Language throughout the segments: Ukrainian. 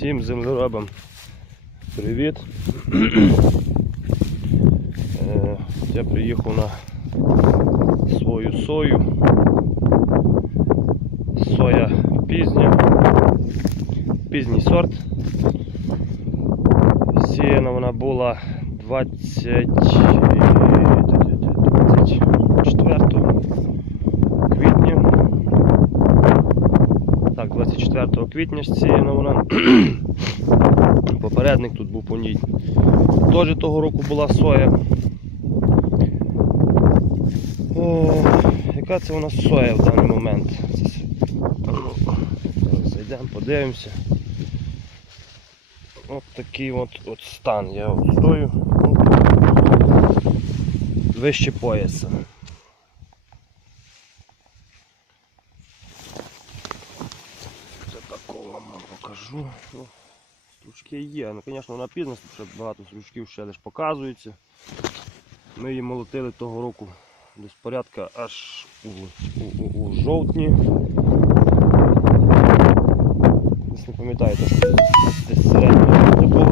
Всім землеробам привіт. Е, Я приїхав на свою сою. Соя пізня, пізній сорт. Сіяна вона була 20... 24 4 квітня з цієї новина. Попередник тут був по ній. Теж того року була соя. О, Яка це у нас соя в даний момент? Ну, зайдемо, подивимося. От такий от, от стан. Я от стою вище пояса. Стручки є. Ну, звісно, вона пізна, ще багато стручків ще лише показується. Ми її молотили того року десь порядка аж у, у, у, у жовтні. Десь не пам'ятаю, що десь середньо було.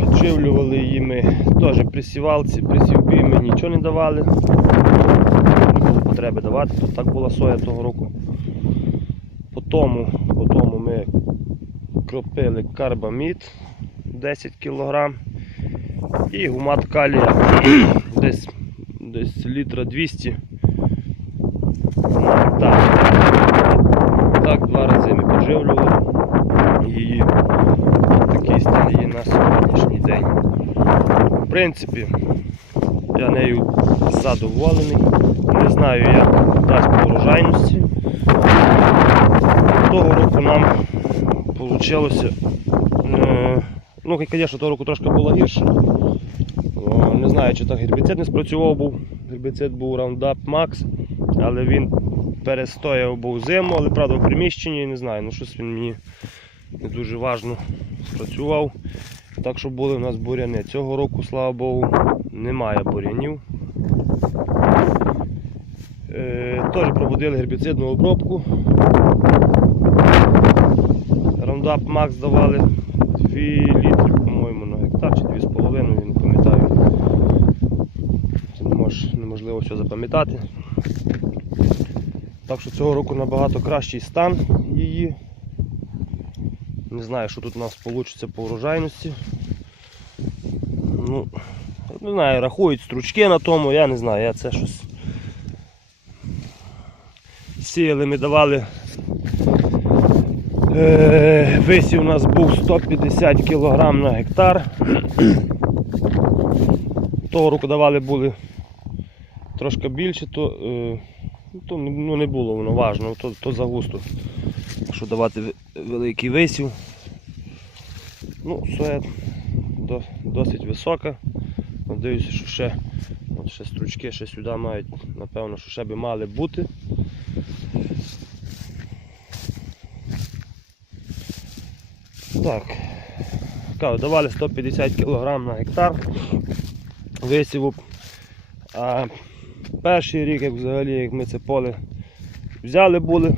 Підживлювали її ми теж при сівалці, при сівбі ми нічого не давали. Не було потреби давати, тут так була соя того року. Тому, по тому ми кропили карбамід 10 кг і гумат калія десь, десь літра 200 на гектар. Так, два рази ми поживлювали її. Такий стан її на сьогоднішній день. В принципі, я нею задоволений. Не знаю, як дасть по урожайності. Того року нам вийшло. Е, ну, звісно, того року трошки було гірше. Не знаю, чи так гербіцид не спрацював був. Гербіцид був Roundup Max, але він перестояв був зиму, але правда в приміщенні, не знаю, ну щось він мені не дуже важно спрацював. Так що були у нас буряни. Цього року, слава Богу, немає бурянів. Е, теж проводили гербіцидну обробку. Roundup Max давали 2 літри, по-моєму, на гектар чи 2,5, я не пам'ятаю. Це не мож- неможливо все запам'ятати. Так що цього року набагато кращий стан її. Не знаю, що тут у нас вийде по урожайності. Ну, не знаю, рахують стручки на тому, я не знаю, я це щось. Сіяли ми давали. Е, висів у нас був 150 кг на гектар. Того року давали були трошки більше, то, е, ну, то ну, не було воно важно, то, то загусто. Якщо давати великий висів. Ну, соя досить висока. Надіюся, що ще, ще стручки ще сюди мають, напевно, що ще би мали бути. Так. Давали 150 кг на гектар висіву. А перший рік, як взагалі, як ми це поле взяли були,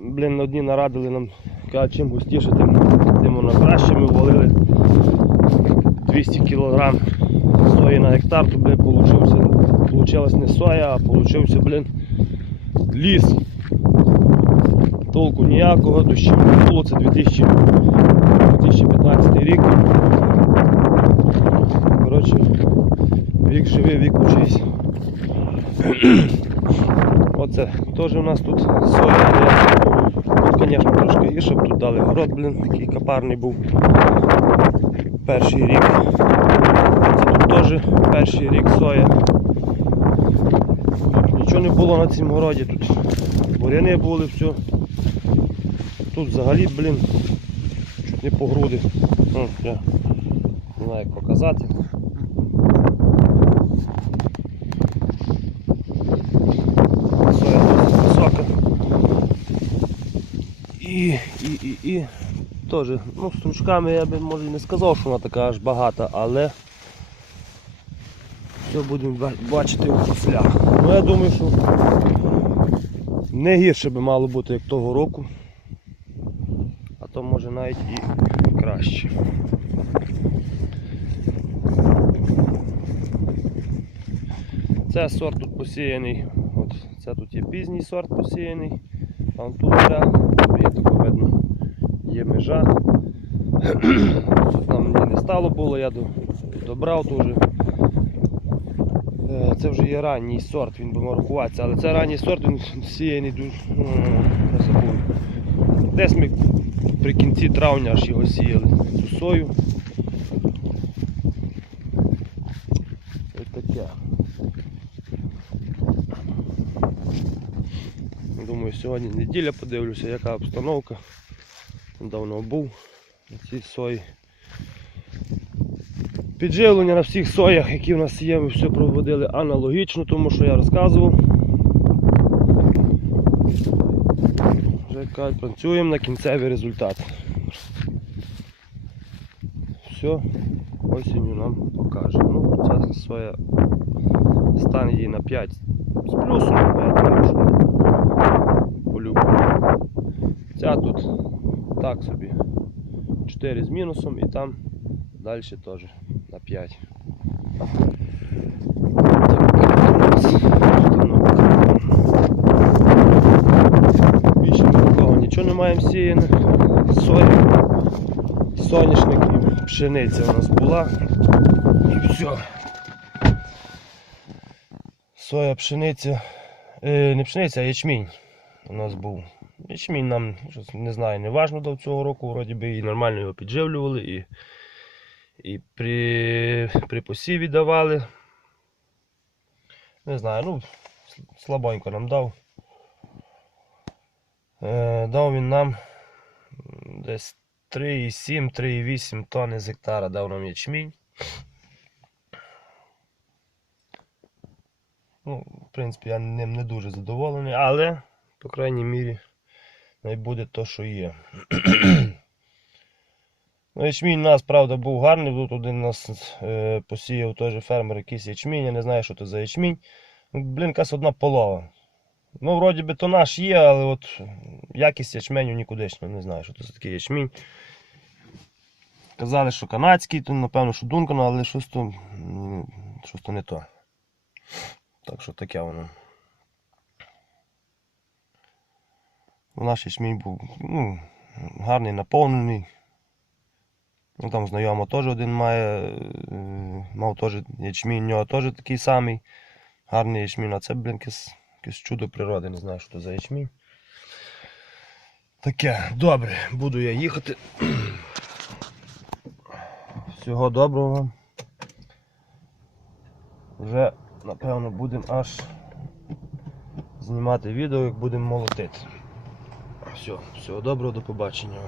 блін, одні нарадили нам, кажуть, чим густіше, тим, тим воно краще. Ми ввалили 200 кг сої на гектар, то блін, получилась не соя, а получився, блін, ліс. Толку ніякого, дощів не було, це 2000, 2015 рік. Коротше, вік живий, вік учись. Оце теж у нас тут соя. Тут, звісно, трошки гірше, тут дали город, блін, такий капарний був. Перший рік. Це тут теж перший рік соя. Нічого не було на цьому городі, тут буряни були, все. Тут взагалі, блін, чуть не по груди. Ну, я не знаю як показати. Висока. І, і, і, і теж, ну, стручками я би може не сказав, що вона така аж багата, але все будемо бачити у післях. Ну я думаю, що Не гірше би мало бути, як того року. То може навіть і краще. Це сорт тут посіяний. От, це тут є пізній сорт посіяний. Там тут вже є тако видно, є межа. Тут нам мені не стало було, я добрав теж. Е, Це вже є ранній сорт, він мав рахуватися, але це ранній сорт, він сіяний дуже. я забув. Десь ми при кінці травня аж його сіяли, цю сою. Думаю, сьогодні неділя подивлюся, яка обстановка. Давно був на цій сої. Підживлення на всіх соях, які в нас є, ми все проводили аналогічно, тому що я розказував. Кажуть, працюємо на кінцевий результат. Все, осінню нам покаже. Ну, ця соя стан її на 5 з плюсом на 5, тому що по-любому. Ця тут так собі 4 з мінусом і там далі теж на 5. Більше ми такого нічого не маємо сіяне. Соня, соняшник і пшениця у нас була. І все. Соя, пшениця. Е, не пшениця, а ячмінь у нас був. Ячмінь нам щось, не знаю, не важно до цього року, вроді би і нормально його підживлювали, і, і при, при посіві давали. Не знаю, ну, слабонько нам дав. Е, дав він нам десь 3,7-3,8 тонни з гектара дав нам ячмінь. Ну, в принципі, я ним не дуже задоволений, але, по крайній мірі, най буде то, що є. ну, ячмінь у нас, правда, був гарний. Тут один у нас е, посіяв теж фермер якийсь ячмінь. Я не знаю, що це за ячмінь. Ну, блін, якась одна полова. Ну, вроді би, то наш є, але от якість ячменю нікудишня. Не знаю, що це за такий ячмінь. Казали, що канадський, то напевно, що Дункан, але щось то, щось то не то. Так що таке воно. Наш ячмінь був ну, гарний, наповнений. Ну, там знайомо теж один має, е, мав теж ячмінь, у нього теж такий самий гарний ячмінь, а це, блін, якесь, чудо природи, не знаю, що це за ячмінь. Таке, добре, буду я їхати. Всього доброго. Вже, напевно, будемо аж знімати відео, як будемо молотити. Все, всього доброго, до побачення.